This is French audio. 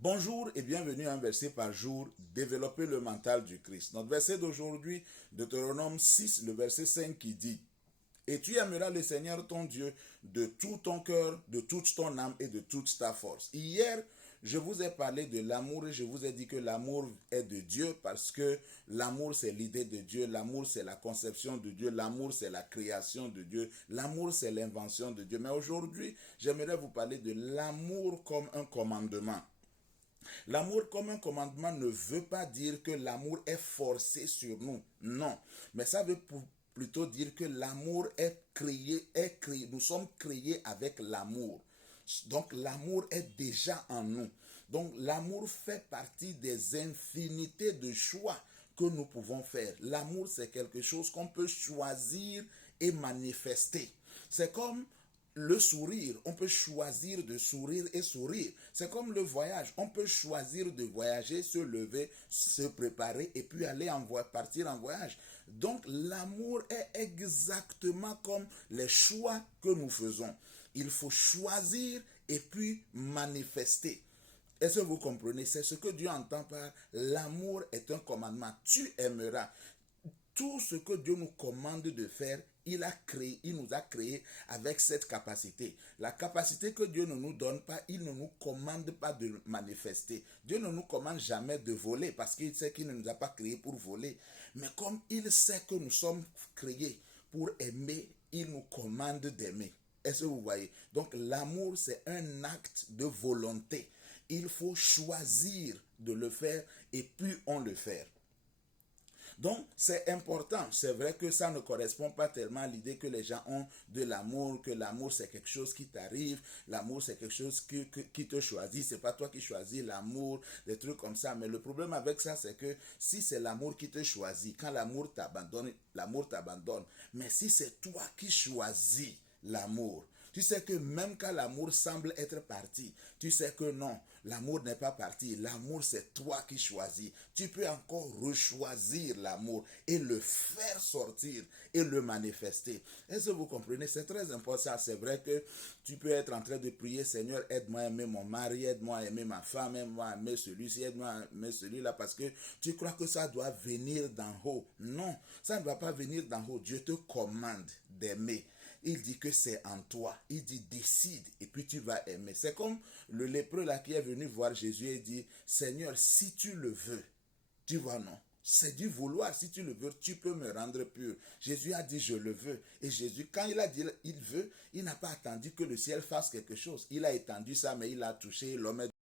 Bonjour et bienvenue à un verset par jour, développer le mental du Christ. Notre verset d'aujourd'hui, Deutéronome 6, le verset 5 qui dit: Et tu aimeras le Seigneur ton Dieu de tout ton cœur, de toute ton âme et de toute ta force. Hier, je vous ai parlé de l'amour et je vous ai dit que l'amour est de Dieu parce que l'amour c'est l'idée de Dieu, l'amour c'est la conception de Dieu, l'amour c'est la création de Dieu, l'amour c'est l'invention de Dieu. Mais aujourd'hui, j'aimerais vous parler de l'amour comme un commandement. L'amour comme un commandement ne veut pas dire que l'amour est forcé sur nous. Non. Mais ça veut plutôt dire que l'amour est créé. Nous sommes créés avec l'amour. Donc l'amour est déjà en nous. Donc l'amour fait partie des infinités de choix que nous pouvons faire. L'amour, c'est quelque chose qu'on peut choisir et manifester. C'est comme le sourire, on peut choisir de sourire et sourire. C'est comme le voyage, on peut choisir de voyager, se lever, se préparer et puis partir en voyage. Donc l'amour est exactement comme les choix que nous faisons. Il faut choisir et puis manifester. Est-ce que vous comprenez? C'est ce que Dieu entend par l'amour est un commandement. Tu aimeras. Tout ce que Dieu nous commande de faire, il nous a créé avec cette capacité. La capacité que Dieu ne nous donne pas, il ne nous commande pas de manifester. Dieu ne nous commande jamais de voler parce qu'il sait qu'il ne nous a pas créés pour voler. Mais comme il sait que nous sommes créés pour aimer, il nous commande d'aimer. Est-ce que vous voyez? Donc l'amour, c'est un acte de volonté. Il faut choisir de le faire et puis on le fait. Donc, c'est important. C'est vrai que ça ne correspond pas tellement à l'idée que les gens ont de l'amour, que l'amour c'est quelque chose qui t'arrive, l'amour c'est quelque chose qui te choisit, c'est pas toi qui choisis l'amour, des trucs comme ça. Mais le problème avec ça, c'est que si c'est l'amour qui te choisit, quand l'amour t'abandonne, l'amour t'abandonne. Mais si c'est toi qui choisis l'amour, tu sais que même quand l'amour semble être parti, tu sais que non, l'amour n'est pas parti. L'amour, c'est toi qui choisis. Tu peux encore rechoisir l'amour et le faire sortir et le manifester. Est-ce que vous comprenez? C'est très important. C'est vrai que tu peux être en train de prier: Seigneur, aide-moi à aimer mon mari, aide-moi à aimer ma femme, aide-moi à aimer celui-ci, aide-moi à aimer celui-là, parce que tu crois que ça doit venir d'en haut. Non, ça ne va pas venir d'en haut. Dieu te commande d'aimer. Il dit que c'est en toi. Il dit décide et puis tu vas aimer. C'est comme le lépreux là qui est venu voir Jésus et dit: Seigneur, si tu le veux, tu vois, non. C'est du vouloir. Si tu le veux, tu peux me rendre pur. Jésus a dit: je le veux. Et Jésus, quand il a dit il veut, il n'a pas attendu que le ciel fasse quelque chose. Il a étendu sa main, il a touché, l'homme est